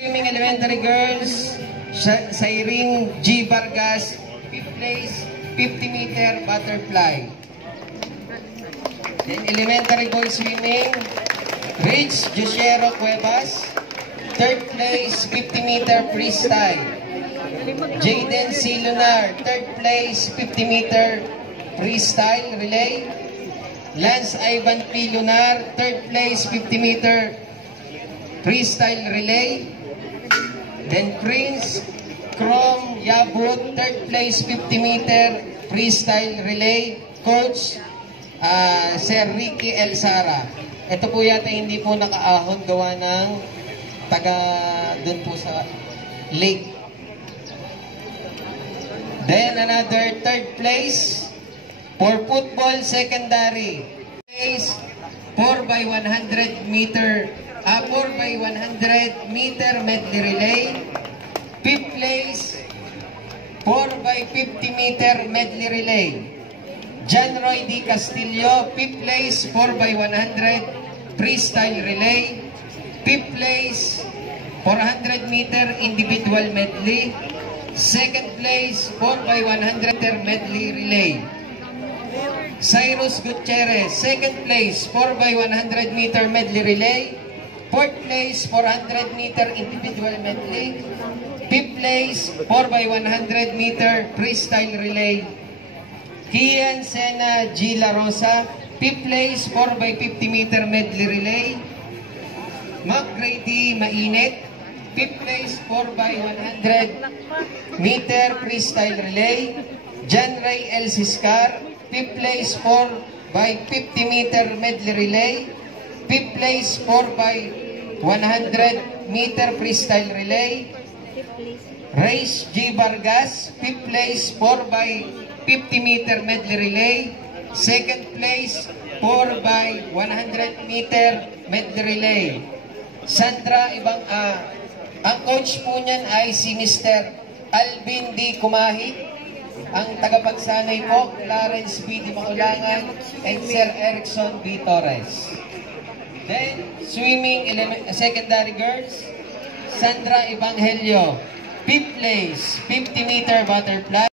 Swimming elementary girls, Cyrene G. Vargas, 5th place, 50-meter butterfly. Then elementary boys swimming, Rich Josiero Cuevas, 3rd place, 50-meter freestyle. Jaden C. Lunar, 3rd place, 50-meter freestyle relay. Lance Ivan P. Lunar, 3rd place, 50-meter freestyle relay. Then Prince Crom Yabut, 3rd place, 50-meter freestyle relay. Coach Sir Ricky El Sara. Ito po yata hindi po nakaahon, gawa ng taga dun po sa lake. Then another 3rd place for football secondary. Place 4x100 meter 4x100 meter medley relay. 5th place 4x50 meter medley relay. John Roy D. Castillo, 5th place 4x100 freestyle relay. 5th place 400 meter individual medley. 2nd place 4x100 medley relay. Cyrus Gutierrez, 2nd place 4x100 meter medley relay. 4th place 400 meter individual medley. 5th place 4x100 meter freestyle relay. Kian Sena G. La Rosa, 5th place 4x50 meter medley relay. Mac Grady Mainit, 5th place 4x100 meter freestyle relay. John Ray L. Siscar, 5th place 4x50 meter medley relay. 5th place 4x100 meter freestyle relay. Reyes G. Vargas, 5th place 4x50 meter medley relay. 2nd place 4x100 meter medley relay. Sandra Ibang ang coach po niyan ay si Mr. Alvin D. Kumahit. Ang tagapagsanay po, Clarence B. Di Maulangan and Sir Erickson B. Torres. Then, swimming secondary girls, Sandra Evangelio, 5th place, 50-meter butterfly.